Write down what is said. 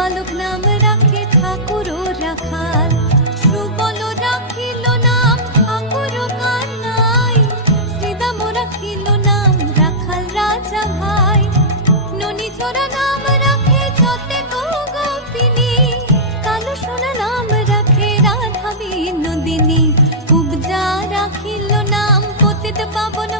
বালক নাম রাখে ঠাকুর রাখাল, সুবল রাখিল নাম ঠাকুর কানাই, শ্রীদাম রাখিল নাম রাখাল রাজা ভাই, ননীচরা নাম রাখে যতে গোপিনী, কালো সোনা নাম রাখে রাধা বিনোদিনী, কুবজা রাখিল নাম পতিত পাবন